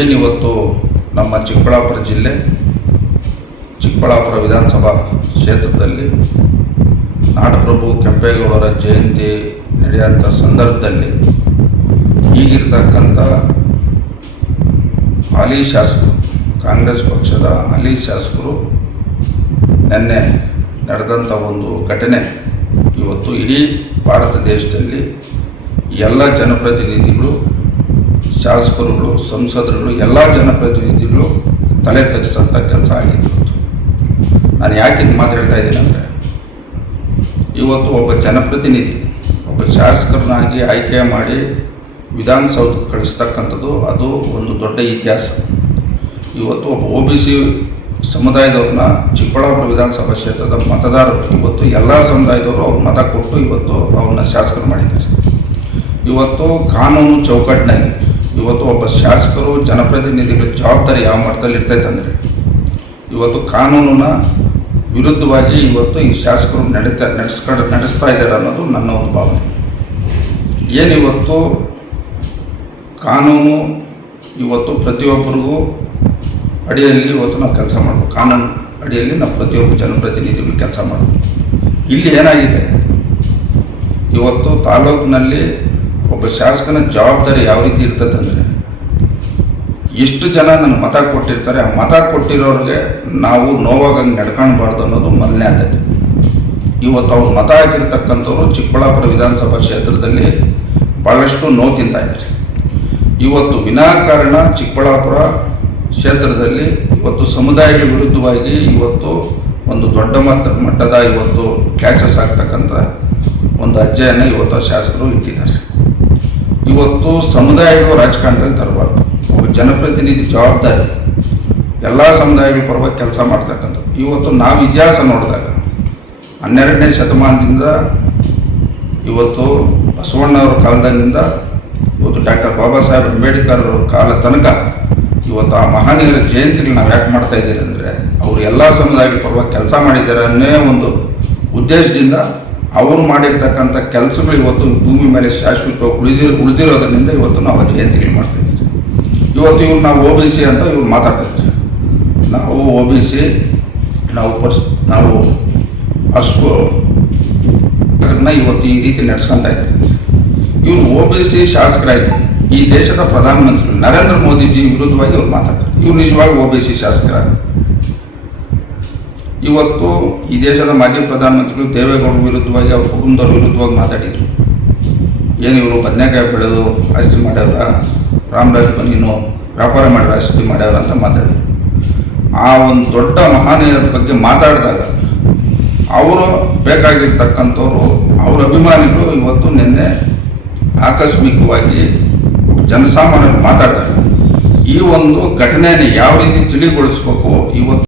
ಏನಿವತ್ತು ನಮ್ಮ ಚಿಕ್ಕಬಳ್ಳಾಪುರ ಜಿಲ್ಲೆ ಚಿಕ್ಕಬಳ್ಳಾಪುರ ವಿಧಾನಸಭಾ ಕ್ಷೇತ್ರದಲ್ಲಿ ನಾಡಪ್ರಭು ಕೆಂಪೇಗೌಡರ ಜಯಂತಿ ನಡೆಯುವಂಥ ಸಂದರ್ಭದಲ್ಲಿ ಈಗಿರ್ತಕ್ಕಂಥ ಹಾಲಿ ಶಾಸಕರು, ಕಾಂಗ್ರೆಸ್ ಪಕ್ಷದ ಹಾಲಿ ಶಾಸಕರು ನಿನ್ನೆ ನಡೆದಂಥ ಒಂದು ಘಟನೆ ಇವತ್ತು ಇಡೀ ಭಾರತ ದೇಶದಲ್ಲಿ ಎಲ್ಲ ಜನಪ್ರತಿನಿಧಿಗಳು, ಶಾಸಕರುಗಳು, ಸಂಸದರುಗಳು, ಎಲ್ಲ ಜನಪ್ರತಿನಿಧಿಗಳು ತಲೆ ತಗ್ಗಿಸೋಂಥ ಕೆಲಸ ಆಗಿತ್ತು. ನಾನು ಯಾಕೆ ಇದು ಮಾತಾಡ್ತಾ ಇದ್ದೀನಿ ಅಂದರೆ, ಇವತ್ತು ಒಬ್ಬ ಜನಪ್ರತಿನಿಧಿ, ಒಬ್ಬ ಶಾಸಕರನ್ನಾಗಿ ಆಯ್ಕೆ ಮಾಡಿ ವಿಧಾನಸೌಧಕ್ಕೆ ಕಳಿಸ್ತಕ್ಕಂಥದ್ದು ಅದು ಒಂದು ದೊಡ್ಡ ಇತಿಹಾಸ. ಇವತ್ತು ಒಬ್ಬ OBC ಸಮುದಾಯದವ್ರನ್ನ ಚಿಕ್ಕಬಳ್ಳಾಪುರ ವಿಧಾನಸಭಾ ಕ್ಷೇತ್ರದ ಮತದಾರರು ಇವತ್ತು ಎಲ್ಲ ಸಮುದಾಯದವರು ಅವ್ರು ಮತ ಕೊಟ್ಟು ಇವತ್ತು ಅವ್ರನ್ನ ಶಾಸಕರು ಮಾಡಿದ್ದಾರೆ. ಇವತ್ತು ಕಾನೂನು ಚೌಕಟ್ಟಿನಲ್ಲಿ ಇವತ್ತು ಒಬ್ಬ ಶಾಸಕರು, ಜನಪ್ರತಿನಿಧಿಗಳ ಜವಾಬ್ದಾರಿ ಯಾವ ಮಟ್ಟದಲ್ಲಿ ಇರ್ತೈತೆ ಅಂದರೆ, ಇವತ್ತು ಕಾನೂನಿನ ವಿರುದ್ಧವಾಗಿ ಇವತ್ತು ಈ ಶಾಸಕರು ನಡೆಸ್ತಾ ಇದ್ದಾರೆ ಅನ್ನೋದು ನನ್ನ ಒಂದು ಭಾವನೆ. ಏನಿವತ್ತು ಕಾನೂನು ಇವತ್ತು ಪ್ರತಿಯೊಬ್ಬರಿಗೂ ಅಡಿಯಲ್ಲಿ ಇವತ್ತು ನಾವು ಕೆಲಸ ಮಾಡಬೇಕು. ಕಾನೂನು ಅಡಿಯಲ್ಲಿ ನಾವು ಪ್ರತಿಯೊಬ್ಬ ಜನಪ್ರತಿನಿಧಿಗಳು ಕೆಲಸ ಮಾಡಬೇಕು. ಇಲ್ಲಿ ಏನಾಗಿದೆ, ಇವತ್ತು ತಾಲೂಕಿನಲ್ಲಿ ಒಬ್ಬ ಶಾಸಕನ ಜವಾಬ್ದಾರಿ ಯಾವ ರೀತಿ ಇರ್ತದೆ ಅಂದರೆ, ಎಷ್ಟು ಜನ ನನಗೆ ಮತ ಕೊಟ್ಟಿರ್ತಾರೆ, ಆ ಮತ ಕೊಟ್ಟಿರೋರಿಗೆ ನಾವು ನೋವಾಗಂಗೆ ನಡ್ಕೊಳ್ಬಾರ್ದು ಅನ್ನೋದು ಮೊದಲನೇ ಆದ್ಯತೆ. ಇವತ್ತು ಅವ್ರು ಮತ ಹಾಕಿರ್ತಕ್ಕಂಥವ್ರು ಚಿಕ್ಕಬಳ್ಳಾಪುರ ವಿಧಾನಸಭಾ ಕ್ಷೇತ್ರದಲ್ಲಿ ಭಾಳಷ್ಟು ನೋವು ತಿಂತಾ ಇದ್ದಾರೆ. ಇವತ್ತು ವಿನಾಕಾರಣ ಚಿಕ್ಕಬಳ್ಳಾಪುರ ಕ್ಷೇತ್ರದಲ್ಲಿ ಇವತ್ತು ಸಮುದಾಯಗಳ ವಿರುದ್ಧವಾಗಿ ಇವತ್ತು ಒಂದು ದೊಡ್ಡ ಮಟ್ಟದ ಇವತ್ತು ಕ್ಲಾಶಸ್ ಆಗ್ತಕ್ಕಂಥ ಒಂದು ಹೆಜ್ಜೆಯನ್ನು ಇವತ್ತು ಶಾಸಕರು ಇಟ್ಟಿದ್ದಾರೆ. ಇವತ್ತು ಸಮುದಾಯಗಳು ರಾಜಕಾರಣದಲ್ಲಿ ತರಬಾರ್ದು. ಒಬ್ಬ ಜನಪ್ರತಿನಿಧಿ ಜವಾಬ್ದಾರಿ ಎಲ್ಲ ಸಮುದಾಯಗಳ ಪರವಾಗಿ ಕೆಲಸ ಮಾಡ್ತಕ್ಕಂಥದ್ದು. ಇವತ್ತು ನಾವು ಇತಿಹಾಸ ನೋಡಿದಾಗ 12ನೇ ಶತಮಾನದಿಂದ ಇವತ್ತು ಬಸವಣ್ಣವರ ಕಾಲದಿಂದ ಇವತ್ತು ಡಾಕ್ಟರ್ ಬಾಬಾ ಸಾಹೇಬ್ ಅಂಬೇಡ್ಕರ್ ಅವರ ಕಾಲ ತನಕ ಇವತ್ತು ಆ ಮಹನೀಯರ ಜಯಂತಿಗಳು ನಾವು ಯಾಕೆ ಮಾಡ್ತಾ ಇದ್ದೀರಿ ಅಂದರೆ, ಅವರು ಎಲ್ಲ ಸಮುದಾಯಗಳ ಪರವಾಗಿ ಕೆಲಸ ಮಾಡಿದ್ದಾರೆ ಅನ್ನೋ ಒಂದು ಉದ್ದೇಶದಿಂದ ಅವರು ಮಾಡಿರ್ತಕ್ಕಂಥ ಕೆಲಸಗಳು ಇವತ್ತು ಭೂಮಿ ಮೇಲೆ ಶಾಶ್ವತವಾಗಿ ಉಳಿದಿರೋದ್ರಿಂದ ಇವತ್ತು ನಾವು ಜಯಂತಿಗಳು ಮಾಡ್ತಾ ಇದ್ದೀವಿ. ಇವತ್ತು ಇವ್ರು ನಾವು OBC ಅಂತ ಇವ್ರು ಮಾತಾಡ್ತಾ ಇದ್ದಾರೆ. ನಾವು OBC ನಾವು ಅಷ್ಟು ಇವತ್ತು ಈ ರೀತಿ ನಡೆಸ್ಕೊತಾ ಇದ್ದಾರೆ. ಇವರು OBC ಶಾಸಕರಾಗಿ ಈ ದೇಶದ ಪ್ರಧಾನಮಂತ್ರಿ ನರೇಂದ್ರ ಮೋದಿಜಿ ವಿರುದ್ಧವಾಗಿ ಅವ್ರು ಮಾತಾಡ್ತಾರೆ. ಇವ್ರು ನಿಜವಾಗಿ OBC ಶಾಸಕರ. ಇವತ್ತು ಈ ದೇಶದ ಮಾಜಿ ಪ್ರಧಾನಮಂತ್ರಿಗಳು ದೇವೇಗೌಡರ ವಿರುದ್ಧವಾಗಿ ಅವ್ರ ಕುಟುಂಬದವ್ರ ವಿರುದ್ಧವಾಗಿ ಮಾತಾಡಿದರು. ಏನು ಇವರು ಬದನೆಕಾಯಿ ಬೆಳೆದು ಆಸ್ತಿ ಮಾಡ್ಯವ್ರ, ರಾಮರಾಜ್ ಬನ್ನಿನೋ ವ್ಯಾಪಾರ ಮಾಡಿರೋ ಆಸ್ತಿ ಮಾಡ್ಯವ್ರ ಅಂತ ಮಾತಾಡಿದರು. ಆ ಒಂದು ದೊಡ್ಡ ಮಹನೀಯರ ಬಗ್ಗೆ ಮಾತಾಡಿದಾಗ ಅವರು ಬೇಕಾಗಿರ್ತಕ್ಕಂಥವ್ರು, ಅವರ ಅಭಿಮಾನಿಗಳು ಇವತ್ತು ನಿನ್ನೆ ಆಕಸ್ಮಿಕವಾಗಿ ಜನಸಾಮಾನ್ಯರು ಮಾತಾಡಿದಾಗ ಈ ಒಂದು ಘಟನೆಯನ್ನು ಯಾವ ರೀತಿ ತಿಳಿಗೊಳಿಸ್ಬೇಕು, ಇವತ್ತು